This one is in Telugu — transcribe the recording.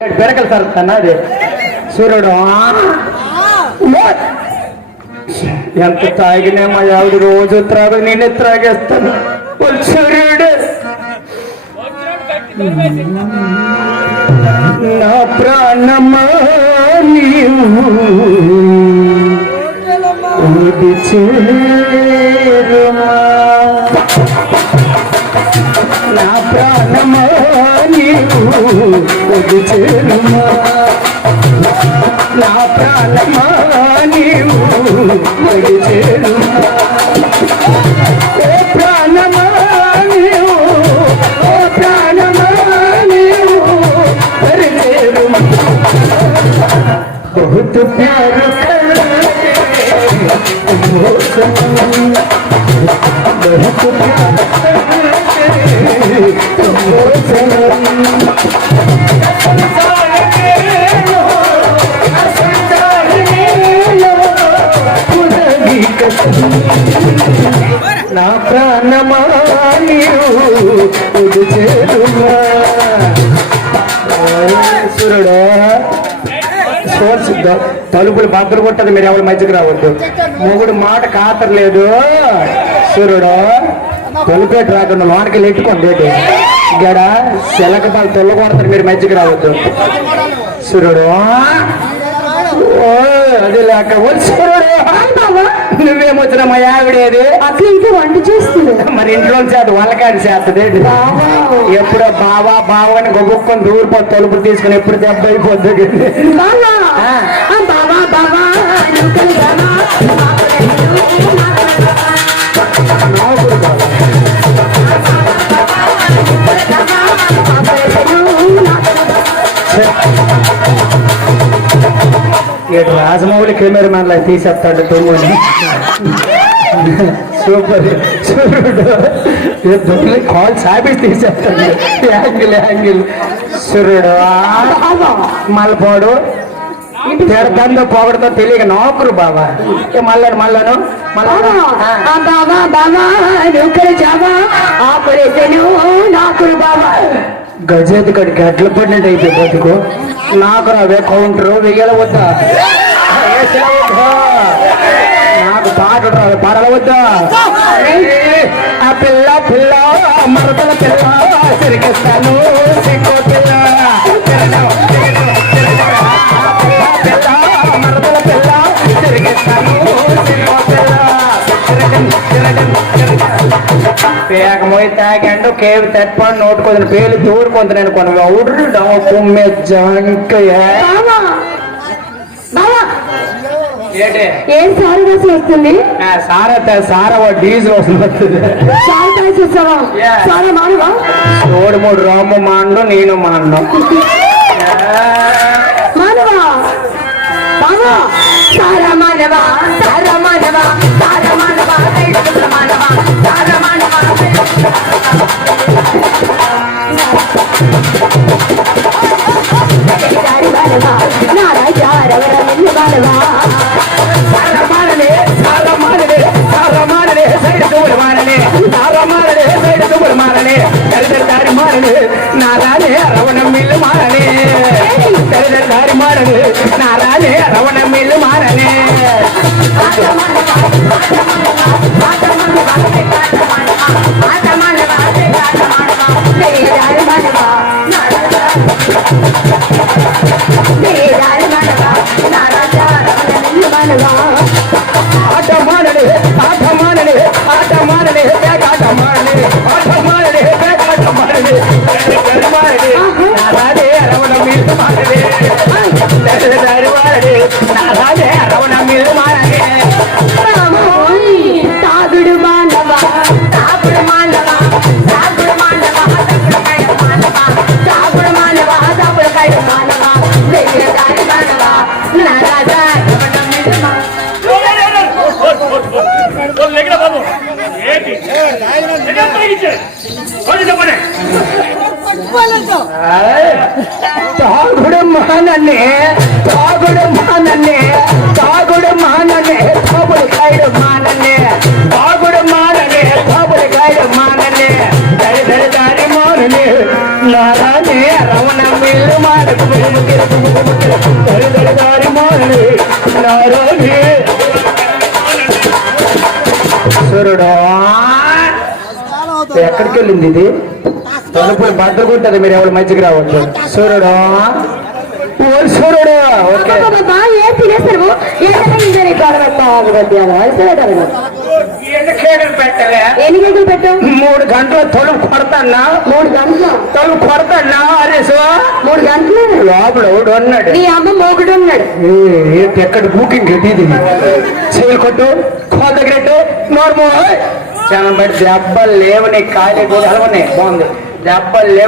ಬೆರಕಲ್ ತರ್ತಾನ ಅದೇ ಸೂರ್ಯುಡು ఎంత తాగినేమో ఆవిడ రోజు త్రాగు నేను త్రాగేస్తాను సూర్యుడు నా ప్రాణమా నీవు చేరుమా నా ప్రాణమా నీవు చేరుమా నా ప్రాణమా నీవు చేరుమా ఓ ప్రాణమా నీవు ఓ ప్రాణమా నీవు చేరుమా बहुत प्यार करते बहुत నా ప్రాణమా నీవు చేరుమా సురుడా తలుపులు బద్దలు కొట్టదు మీరు ఎవరి మధ్యకి రావద్దు మొగుడు మాట కాతరలేదు సూర్యుడు తలుపేట రాకుండా లోనకి నెట్టుకోండి గడ శెలక పాలు తొల్ల కొడతారు మీరు మధ్యకి రావద్దు సూర్యుడు అది లేక సూర్యుడు నువ్వేమొచ్చినా మా ఆవిడేది అసలు ఇంకా వంట చేస్తుంది మరి ఇంట్లో చేత వాళ్ళకాడి చేస్తుంది ఎప్పుడో బావా బావని గొప్పని దూరిపోతే తలుపులు తీసుకుని ఎప్పుడు దెబ్బ అయిపోద్ది రాజమౌళి కెమెరా మ్యాన్ లా తీసేస్తాడు తొమ్మిది సూపర్ సూర్యుడు కాల్ సాబిస్ తీసేస్తాడు యాంగిల్ సూర్యుడు మళ్ళపోడు తిడతందో పొగడతో తెలియక నౌకరు బాబా మళ్ళను మళ్ళను గజేది కడి గడ్ల పడినట్టు అయితే బతుకు నాకు అవే కౌంటరు వెయ్యాల వద్దా నాకు పాటలు రాదు పాడాల వద్దా ఆ పిల్ల పిల్ల మరదల పిల్ల తిరిగిస్తాను సిగ్గో పిల్ల మరదల పిల్ల తిరిగిస్తాను సిగ్గో పిల్ల పేకమోయి తాగండు కేవి తెప్పని నోటుకొని పేలు తూరుకుంది నేను కొన్ని ఔడ్రు కుమ్మె జంకయ్య ఏం సారీ బస్సు వస్తుంది సారా డీజిల్ వస్తుంది తోడు మూడు రాము మాండు నేను మాండు సారా మానవా సారా మానవా సారా మానవా మానవా సారా మానవా నారానే రవణం మిల్లు మారనే దారి మారనే నారానే రవణం మిల్లు మారనే ఆట మారనే ఆట మారనే ఆట మారనే ఆట మారనే ఆట మారనే ఆట మారనే మారనే నారానే రవణం మిల్లు మారనే దారి మారనే నారానే రవణం మిల్లు మారనే తాగుడు మానవా తాగుడు మానవా తాగుడు మానవా తాగుడు మానవా తాగుడు కాయ మానవా దారి మానవా నారాజా తాగుడు మానన్నే తాగుడు మానన్నే తాగుడు మానన్నే తాగుడు కాయడు మానన్నే తాగుడు మాననే తాగుడు కాయడు మానన్నే దారి దారి మాననే నారానే రవణ మిల్లు మాన సూర్యుడు ఎక్కడికి వెళ్ళింది ఇది తలుపులు బద్దలుకుంటది మీరు ఎవరు మంచికి రావచ్చు సూర్యుడు ఓ సూర్యుడు ఓకే ఏం తినేస్తారు ఎన్ని కేకులు పెట్టలే ఎన్ని గంటలు పెట్టావు 3 గంటలు తలుపు కొడతాన్నా 3 గంటలు తలుపు కొడతాన్నా అరేసు 3 గంటలు లోపల ఒకడు ఉన్నాడు నీ అమ్మ మొగుడు ఉన్నాడు ఎక్కడ బుకింగ్ ఇది చేయలు కొట్టు కోత గ్రెట్టు నోర్మో చాలా బట్టి దెబ్బలు లేవని కాయలు కూడా అలవనే బాగుంది దెబ్బలు లేవు